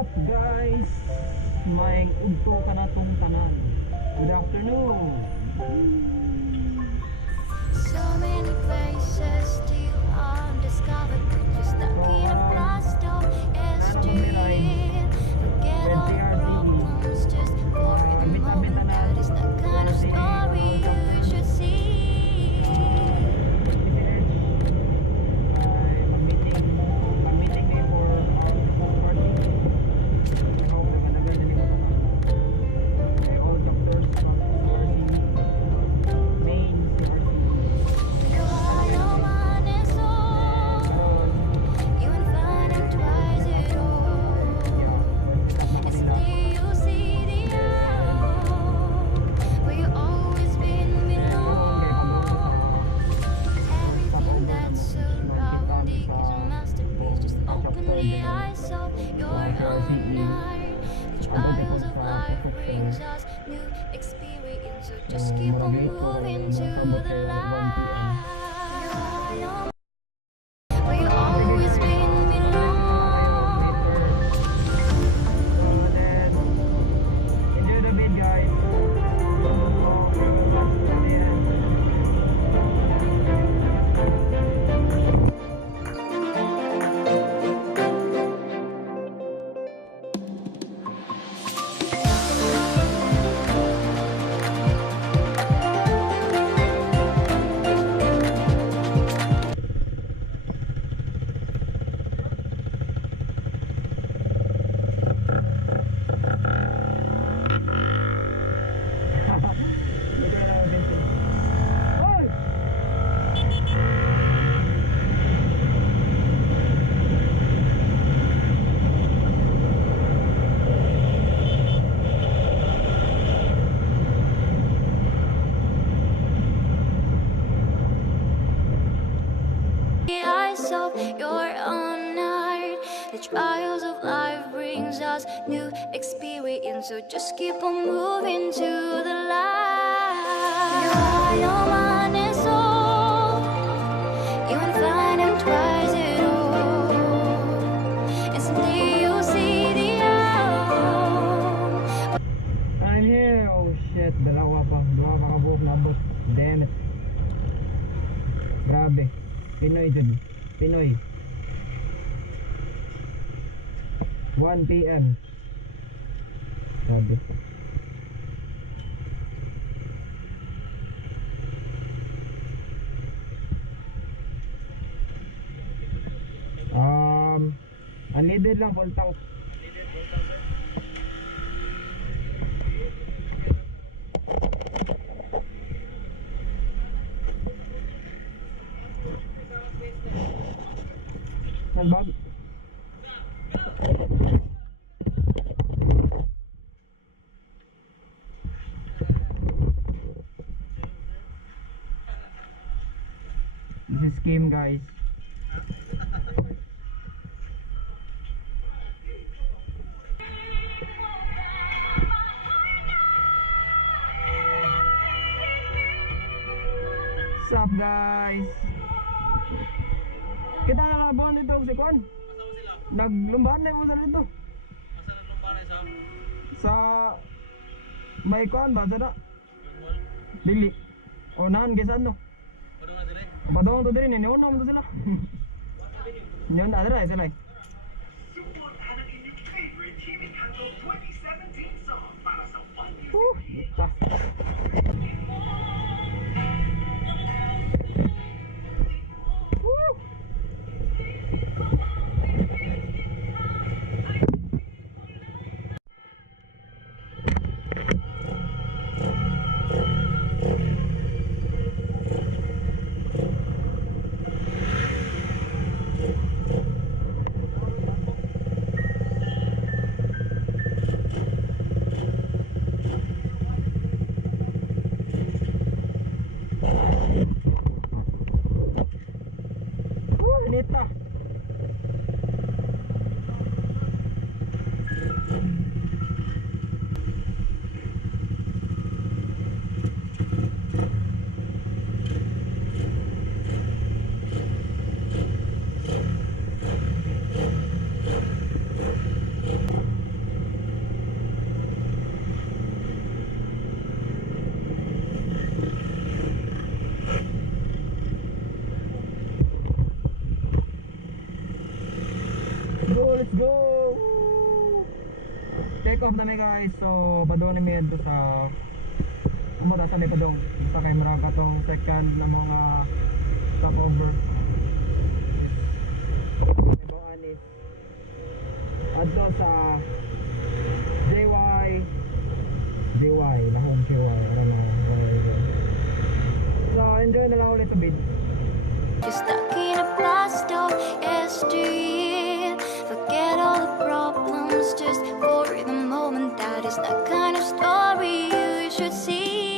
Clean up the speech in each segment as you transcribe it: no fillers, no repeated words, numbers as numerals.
up guys? May udto ka na tong tanan. Good afternoon. So many places still undiscovered. You're stuck in a blast of yesterday. Forget all problems just for the moment. That is the kind of story you should see. Mag-meeting na for party. I hope na madagal na nimo tanan. Kay all chapters from CRCE, main CRCE. You are your mind and soul. You ain't finding twice it all. And still you see the out where you always been belong. Everything that's surrounding is a masterpiece. Just open the eyes of your own heart. The trials of life brings us new experience, so just keep on moving to the light. Where you always been belong. And then enjoy the vid guys. The eyes of your own heart. The trials of life brings us new experience, so just keep on moving to the light. You are your mind and soul. You ain't finding twice it all. And someday you'll see the out. I'm here. Oh shit, dalawa pa kabuok na abot. Damn it. Grabe. Pinoy dyan. Pinoy. 1 PM. Grabe. Unleaded lang, full tank. Bob. This is scheme guys. What's up guys? Kita nalabuhan dito si Kwan. Naglumbahan na mo sa dito. Asa naglumbahan sa? Sa may Kwan ba sada? Dili. Onahan kaysa ano? Baru nga dire. Padong to diri ni ono mo to sila. Nyon adra sila. Support ang inyong favorite Jimmy Canto 2017 song para sa One Music. Ita. stop na mi guys. So padung na mi adto sa umata sa may padung sa kay mara katong second na mga stopover. May bawaan is adto sa JY na home JY. I don't know where it is. So enjoy na lang ulit sa bid. You're stuck in a blast of yesteryear. Forget all the problems just for the moment. That is the kind of story you should see.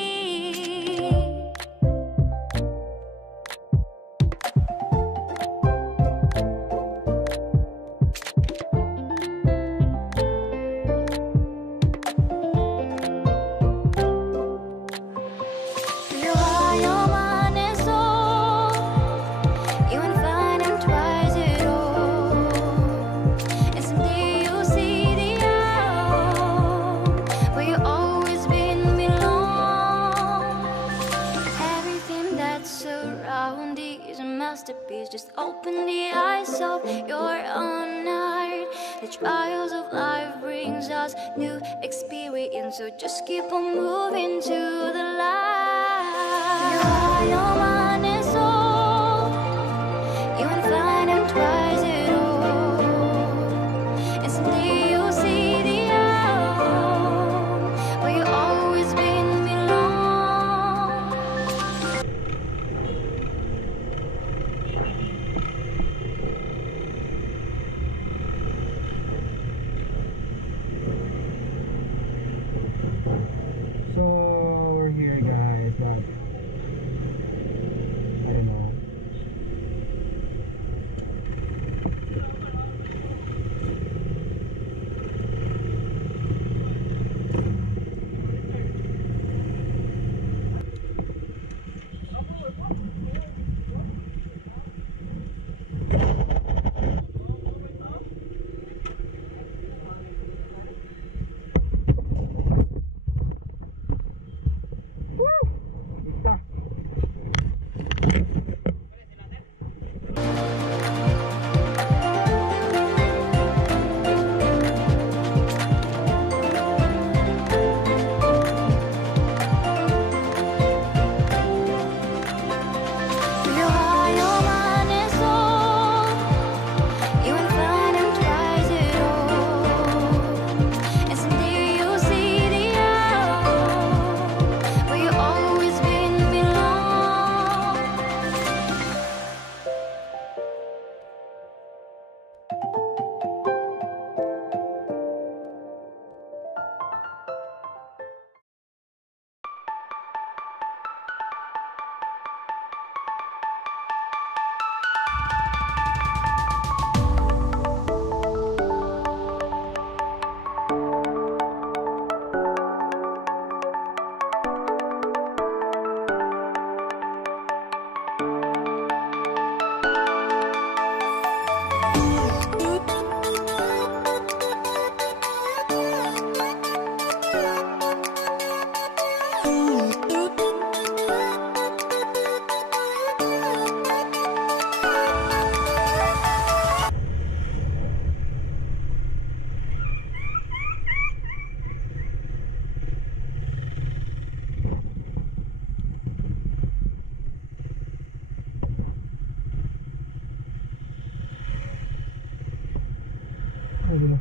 You are your mind and soul. You ain't finding twice at all. And someday you'll see the out where you always been belong. Everything that's around is a masterpiece. Just open the eyes of your own heart. The trials of life brings us new experience. So just keep on moving to the light. You are your mind and soul. You ain't finding twice at all. And someday you'll see the out where you always been belong. So we're here guys, but I don't know. Ita. You are your mind and soul. You ain't finding twice at all. And someday you'll see the out where you always been belong. Aduh.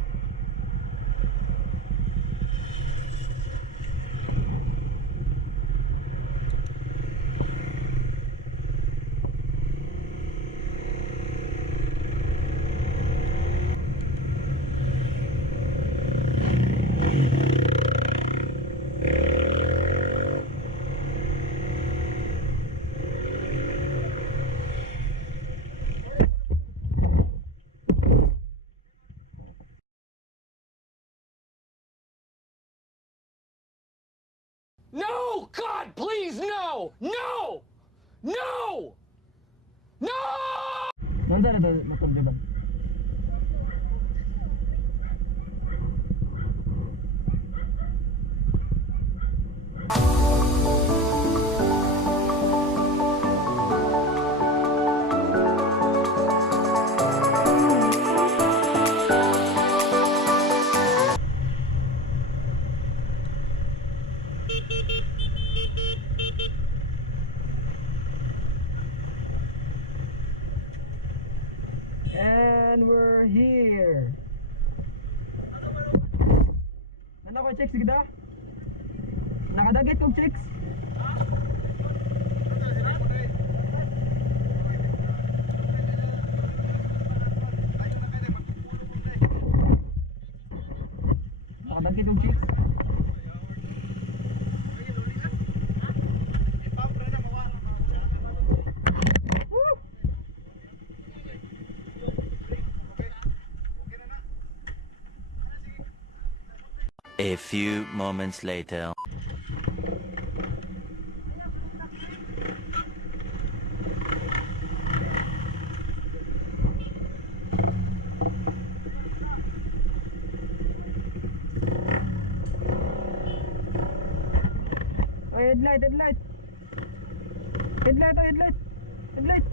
No! God, please, no! No! No! No! Nandun na motor diba? And we're here. Ano ko chicks gida? Nakadagit kong chicks. Nakadagit kong chicks. A few moments later. Oh, headlight, headlight. Headlight, oh, headlight. Headlight.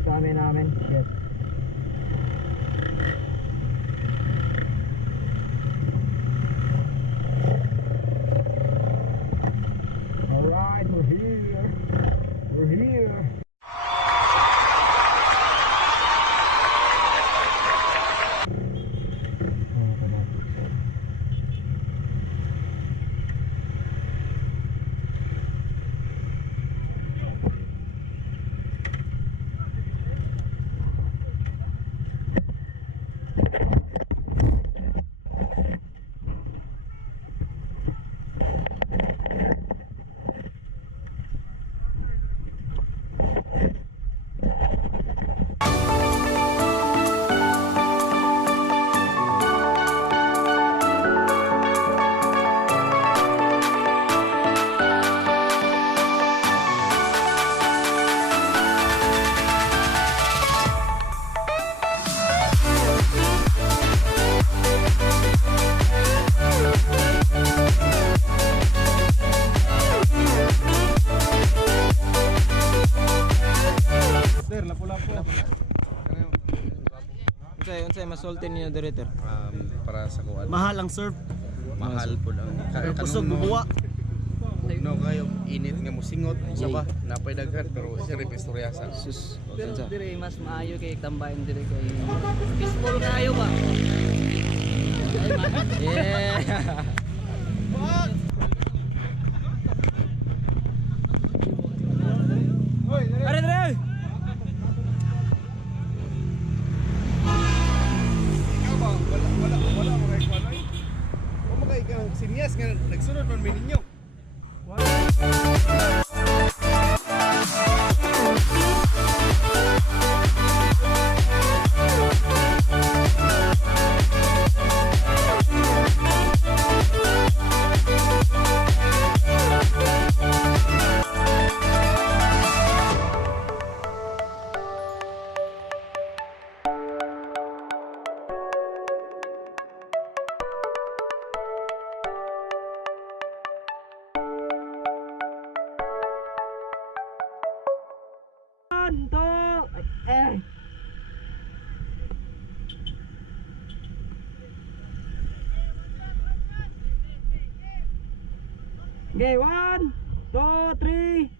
Dami namin. Shit. Alright, we're here. We're here. Unsay masulti niyo director? Para sa kuan. Mahal ang surf. Mahal po lang. Kusog bubuwa. No kayo init nga mosingot sa ba napay daghan pero sire istoryasan. Sus. Pero dire mas maayo kay tambayan dire kay peaceful kaayo ba? Yeah. Are dire. Ikaw ba wala mo kay kuan ay? O mo kay kang sinyas nga nagsunod man mi ninyo. Okay, 1, 2, 3.